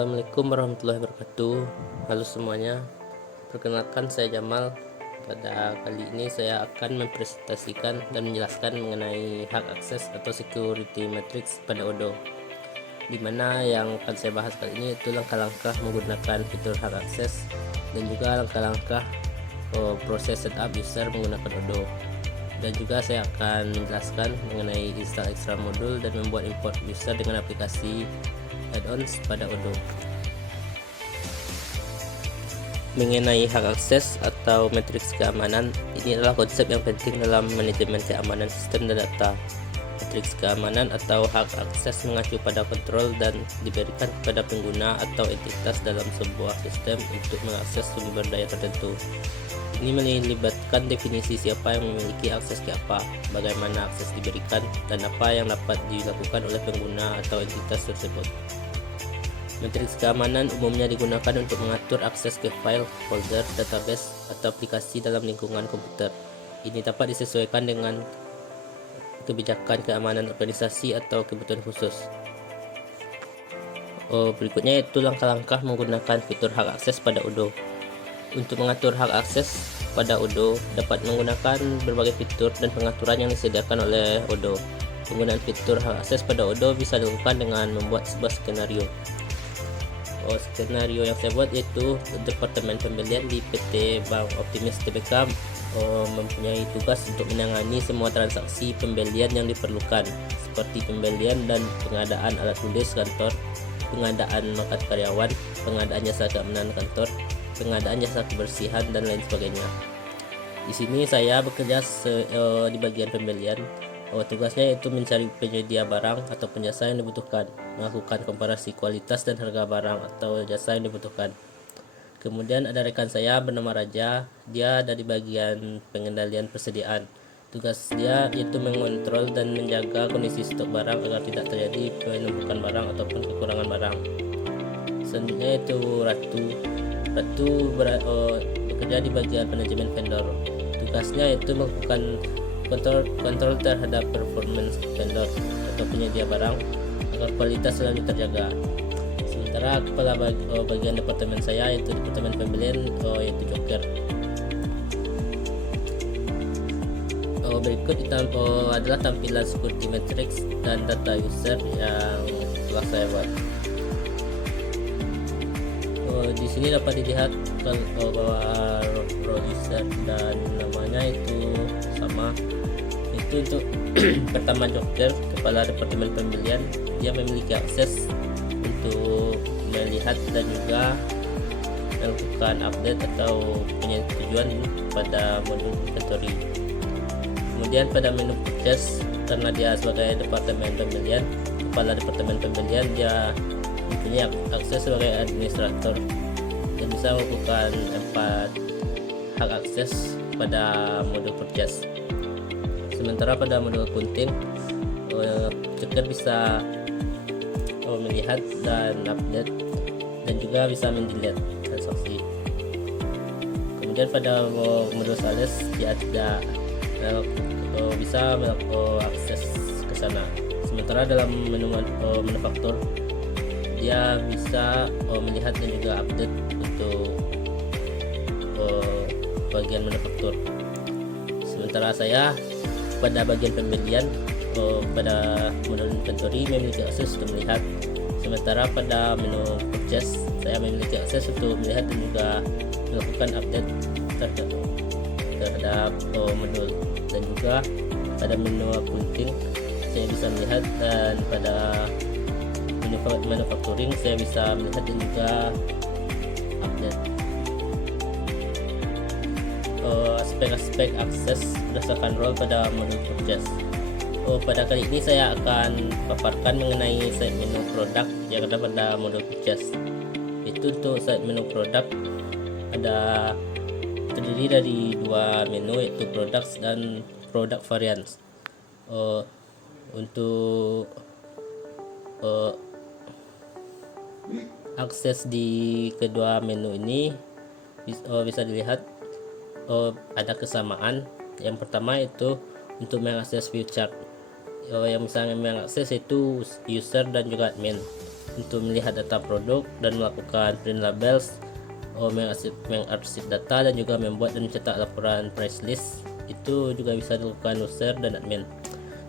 Assalamualaikum warahmatullahi wabarakatuh. Halo semuanya, perkenalkan saya Jamal. Pada kali ini saya akan mempresentasikan dan menjelaskan mengenai hak akses atau security matrix pada Odoo, dimana yang akan saya bahas kali ini itu langkah-langkah menggunakan fitur hak akses dan juga langkah-langkah proses setup user menggunakan Odoo. Dan juga saya akan menjelaskan mengenai install extra modul dan membuat import user dengan aplikasi add-ons pada Odoo. Mengenai hak akses atau matriks keamanan, ini adalah konsep yang penting dalam manajemen keamanan sistem dan data. Matriks keamanan atau hak akses mengacu pada kontrol dan diberikan kepada pengguna atau entitas dalam sebuah sistem untuk mengakses sumber daya tertentu. Ini melibatkan definisi siapa yang memiliki akses ke apa, bagaimana akses diberikan, dan apa yang dapat dilakukan oleh pengguna atau entitas tersebut. Matriks keamanan umumnya digunakan untuk mengatur akses ke file, folder, database, atau aplikasi dalam lingkungan komputer. Ini dapat disesuaikan dengan kebijakan keamanan organisasi atau kebutuhan khusus. Berikutnya yaitu langkah-langkah menggunakan fitur hak akses pada Odoo. Untuk mengatur hak akses pada Odoo dapat menggunakan berbagai fitur dan pengaturan yang disediakan oleh Odoo. Penggunaan fitur hak akses pada Odoo bisa dilakukan dengan membuat sebuah skenario. Skenario yang saya buat yaitu Departemen Pembelian di PT Bank Optimis Tbk mempunyai tugas untuk menangani semua transaksi pembelian yang diperlukan, seperti pembelian dan pengadaan alat tulis kantor, pengadaan makan karyawan, pengadaan jasa keamanan kantor, pengadaan jasa kebersihan, dan lain sebagainya. Di sini saya bekerja di bagian pembelian. Tugasnya yaitu mencari penyedia barang atau jasa yang dibutuhkan, melakukan komparasi kualitas dan harga barang atau jasa yang dibutuhkan. Kemudian ada rekan saya bernama Raja, dia ada di bagian pengendalian persediaan. Tugas dia yaitu mengontrol dan menjaga kondisi stok barang agar tidak terjadi penumpukan barang ataupun kekurangan barang. Selanjutnya itu Ratu bekerja di bagian manajemen vendor. Tugasnya yaitu melakukan kontrol terhadap performance vendor atau penyedia barang agar kualitas selalu terjaga. Sementara kepala bagian departemen saya yaitu departemen pembelian yaitu Joker. Berikut adalah tampilan security matrix dan data user yang telah saya buat. Di sini dapat dilihat bahwa role user dan namanya itu sama. Itu untuk pertama Joker, kepala departemen pembelian, dia memiliki akses untuk melihat dan juga melakukan update atau penyetujuan pada modul inventory. Kemudian pada menu purchase, karena dia sebagai departemen pembelian, kepala departemen pembelian, dia mempunyai akses sebagai administrator dan bisa melakukan 4 hak akses pada modul purchase. Sementara pada modul accounting, Joker bisa melihat dan update dan juga bisa mendelete transaksi. Kemudian pada modul sales dia tidak bisa akses ke sana. Sementara dalam menu manufaktur dia bisa melihat dan juga update untuk bagian manufaktur. Sementara saya pada bagian pembelian pada modul inventory memiliki akses untuk melihat. Sementara pada menu purchase saya memiliki akses untuk melihat dan juga melakukan update terhadap modul. Dan juga pada menu accounting saya bisa melihat, dan pada menu manufacturing saya bisa melihat dan juga update. Aspek-aspek akses berdasarkan role pada modul purchase. Pada kali ini saya akan paparkan mengenai side menu produk yang ada pada modul purchase. Itu untuk side menu produk terdiri dari 2 menu, yaitu products dan product variants. Untuk akses di kedua menu ini bisa dilihat ada kesamaan. Yang pertama itu untuk mengakses view chart. Yang misalnya mengakses itu user dan juga admin. untuk melihat data produk dan melakukan print labels, mengarsip data, dan juga membuat dan mencetak laporan price list. Itu juga bisa dilakukan user dan admin.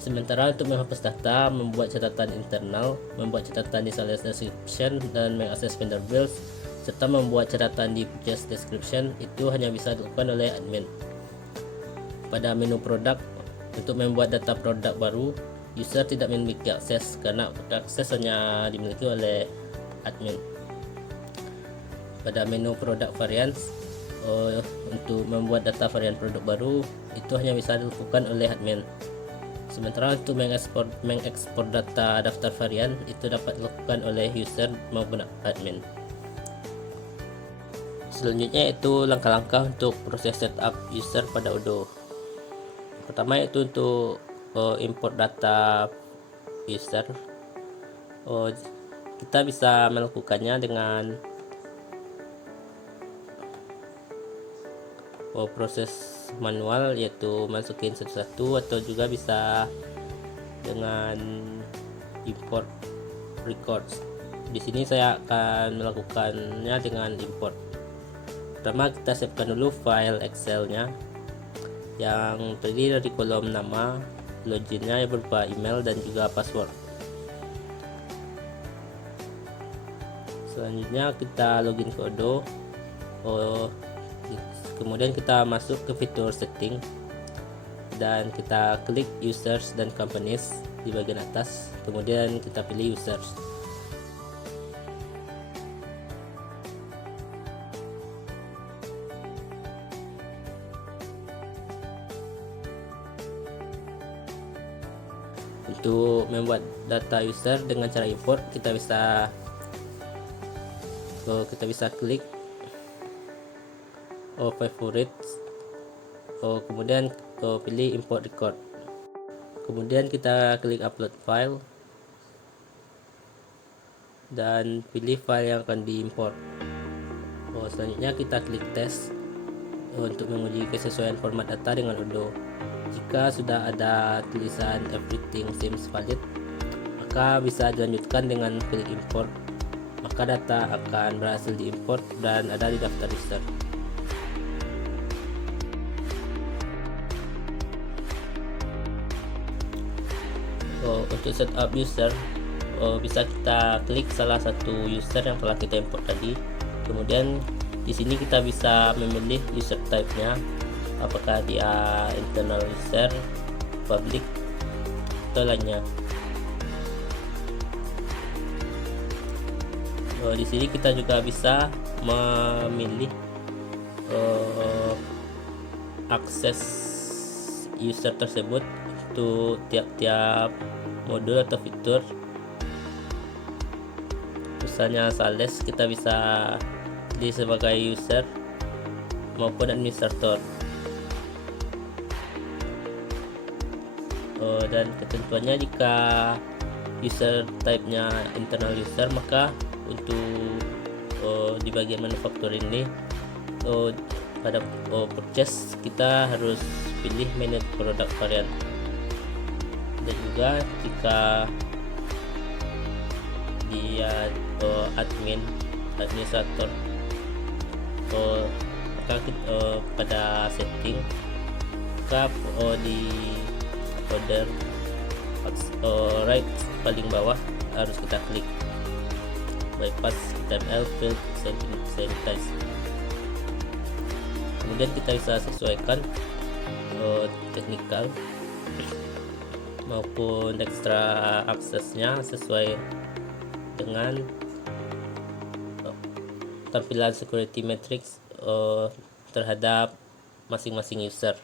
Sementara untuk menghapus data, membuat catatan internal, membuat catatan di sales description, dan mengakses vendor bills, serta membuat catatan di purchase description, itu hanya bisa dilakukan oleh admin. Pada menu produk, untuk membuat data produk baru, user tidak memiliki akses karena akses hanya dimiliki oleh admin. Pada menu produk variants, untuk membuat data varian produk baru, itu hanya bisa dilakukan oleh admin. Sementara untuk mengekspor data daftar varian, itu dapat dilakukan oleh user maupun admin. Selanjutnya itu langkah-langkah untuk proses setup user pada Odoo. Pertama itu untuk import data user. Kita bisa melakukannya dengan proses manual, yaitu masukin satu-satu, atau juga bisa dengan import records. Di sini saya akan melakukannya dengan import. Pertama kita siapkan dulu file Excel-nya yang terdiri dari kolom nama, loginnya yang berupa email dan juga password. Selanjutnya kita login ke Odoo. Kemudian kita masuk ke fitur setting dan kita klik users dan companies di bagian atas, kemudian kita pilih users. Untuk membuat data user dengan cara import, kita bisa klik favorites, kemudian pilih import record, kemudian kita klik upload file dan pilih file yang akan diimport. Selanjutnya kita klik test untuk menguji kesesuaian format data dengan Odoo. Jika sudah ada tulisan everything seems valid, maka bisa dilanjutkan dengan klik import. Maka data akan berhasil diimport dan ada di daftar user. Untuk setup user, bisa kita klik salah satu user yang telah kita import tadi. Kemudian di sini kita bisa memilih user type-nya, apakah dia internal user, public, atau lainnya. Di sini kita juga bisa memilih akses user tersebut untuk tiap-tiap modul atau fitur. Misalnya sales, kita bisa pilih sebagai user maupun administrator. Dan ketentuannya, jika user type-nya internal user, maka untuk di bagian manufaktur ini, pada purchase kita harus pilih manage product variant. Dan juga jika dia administrator, maka pada setting, maka di order right paling bawah harus kita klik bypass HTML field sanitize. Kemudian kita bisa sesuaikan technical maupun extra aksesnya sesuai dengan tampilan security matrix terhadap masing-masing user.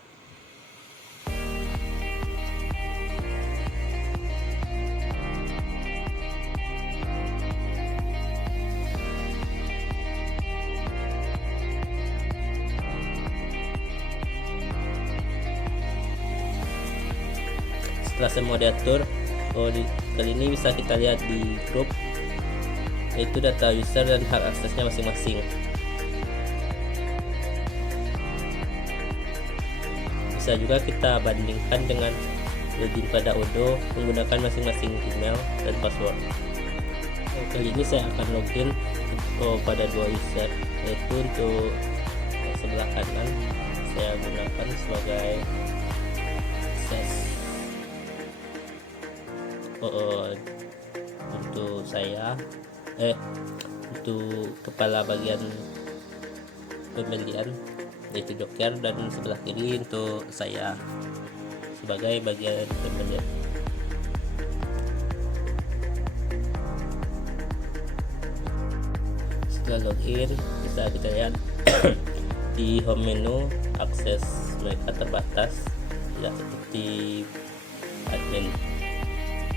Setelah semua diatur, kali ini bisa kita lihat di grup, yaitu data user dan hak aksesnya masing-masing. Bisa juga kita bandingkan dengan login pada Odoo menggunakan masing-masing email dan password. Oke, Kali ini saya akan login pada dua user, yaitu untuk sebelah kanan saya gunakan sebagai akses untuk saya untuk kepala bagian pembelian yaitu joker, dan sebelah kiri untuk saya sebagai bagian pembelian. Setelah login bisa kita lihat di home menu akses mereka terbatas, tidak seperti admin.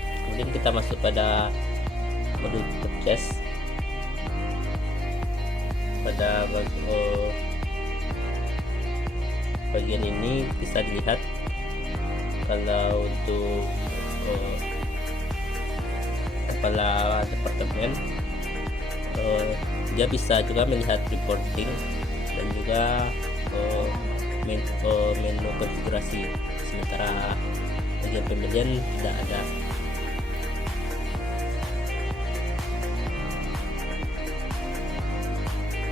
Kemudian kita masuk pada modul purchase. Pada bagian ini bisa dilihat kalau untuk kepala departemen dia bisa juga melihat reporting dan juga menu konfigurasi, sementara bagian pembelian tidak ada.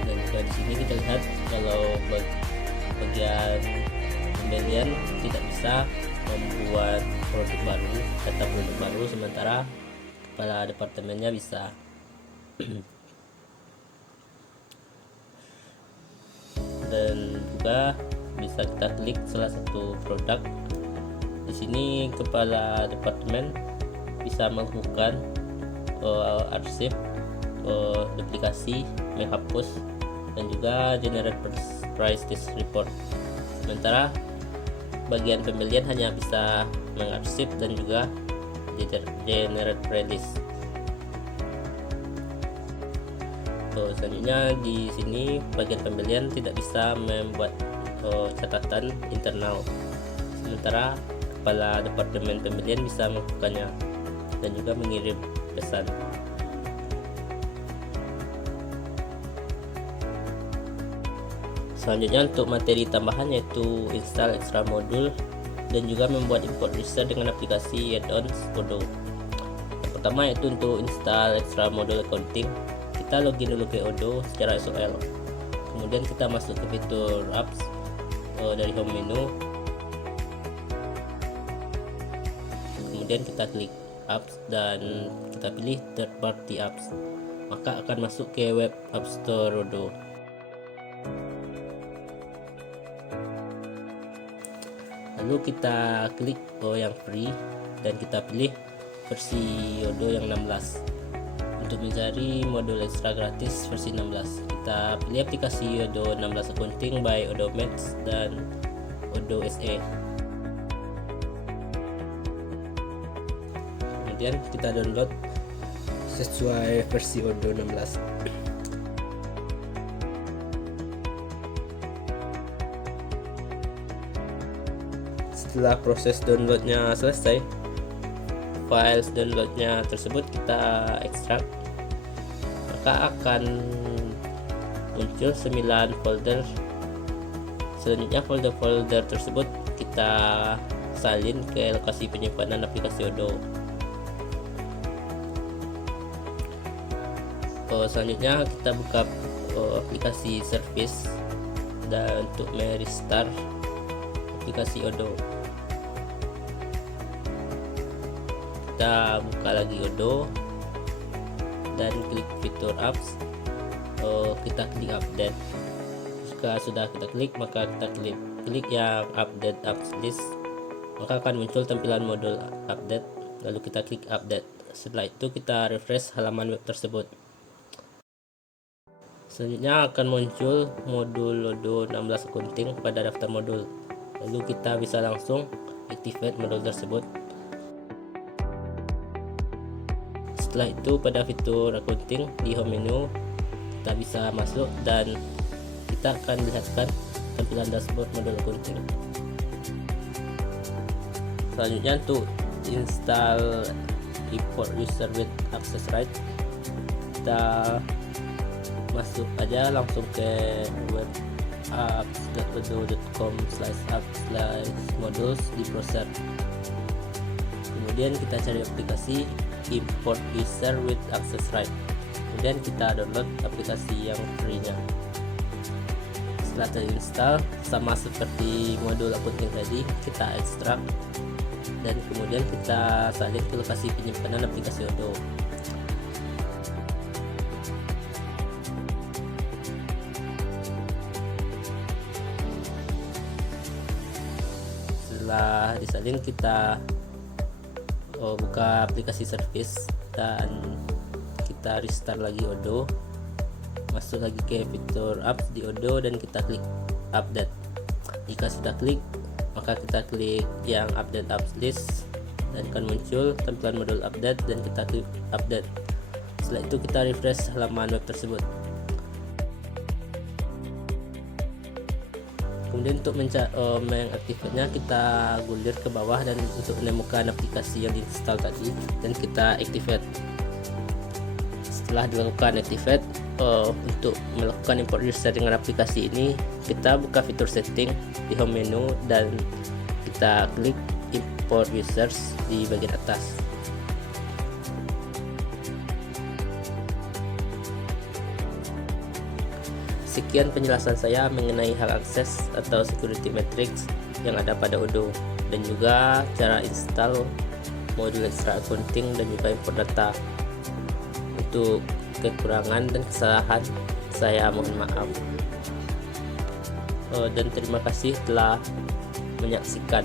Dan juga di sini kita lihat kalau bagian pembelian tidak bisa membuat produk baru, data produk baru, sementara kepala departemennya bisa. Dan juga bisa kita klik salah satu produk. Di sini kepala departemen bisa melakukan arsip, duplikasi, menghapus, dan juga generate price list report. Sementara bagian pembelian hanya bisa mengarsip dan juga generate price list. Selanjutnya di sini bagian pembelian tidak bisa membuat catatan internal, sementara kepala departemen pembelian bisa melakukannya dan juga mengirim pesan. Selanjutnya untuk materi tambahan yaitu install extra modul dan juga membuat import user dengan aplikasi add-ons Odoo. Yang pertama yaitu untuk install extra modul accounting. Kita login dulu ke Odoo secara SOL, kemudian kita masuk ke fitur apps dari home menu, kemudian kita klik apps dan kita pilih third party apps, maka akan masuk ke web App Store Odoo. Lalu kita klik yang free dan kita pilih versi Odoo yang 16. Untuk mencari modul ekstra gratis versi 16, kita pilih aplikasi Odoo 16 Accounting by Odomates dan Odoo SE. Kemudian kita download sesuai versi Odoo 16. Setelah proses downloadnya selesai, file downloadnya tersebut kita ekstrak, maka akan muncul 9 folder. Selanjutnya folder-folder tersebut kita salin ke lokasi penyimpanan aplikasi Odoo. Selanjutnya kita buka aplikasi service dan untuk merestart aplikasi Odoo, kita buka lagi Odoo dan klik fitur apps, kita klik update. Jika sudah kita klik, maka kita klik yang update apps list, maka akan muncul tampilan modul update, lalu kita klik update. Setelah itu kita refresh halaman web tersebut. Selanjutnya akan muncul modul Odoo 16 Accounting pada daftar modul, lalu kita bisa langsung activate modul tersebut. Setelah itu pada fitur accounting di home menu kita bisa masuk dan kita akan lihatkan tampilan dashboard modul accounting. Selanjutnya untuk install import user with access right, kita masuk aja langsung ke web apps.odoo.com/app/modules di browser. Kemudian kita cari aplikasi import user with access right. kemudian kita download aplikasi yang free-nya. Setelah terinstall, sama seperti modul accounting tadi, kita ekstrak dan kemudian kita salin ke lokasi penyimpanan aplikasi Odoo. Setelah disalin, kita buka aplikasi service dan kita restart lagi Odoo, masuk lagi ke fitur apps di Odoo dan kita klik update. Jika sudah klik, maka kita klik yang update apps list dan akan muncul tampilan modul update dan kita klik update. Setelah itu kita refresh halaman web tersebut. Kemudian untuk mengaktifkannya, kita gulir ke bawah dan untuk menemukan aplikasi yang diinstal tadi dan kita activate. Setelah dilakukan activate, untuk melakukan import user dengan aplikasi ini, kita buka fitur setting di home menu dan kita klik import users di bagian atas. Sekian penjelasan saya mengenai hak akses atau security matrix yang ada pada Odoo dan juga cara install modul extra accounting dan juga import data. Untuk kekurangan dan kesalahan saya mohon maaf. Dan terima kasih telah menyaksikan.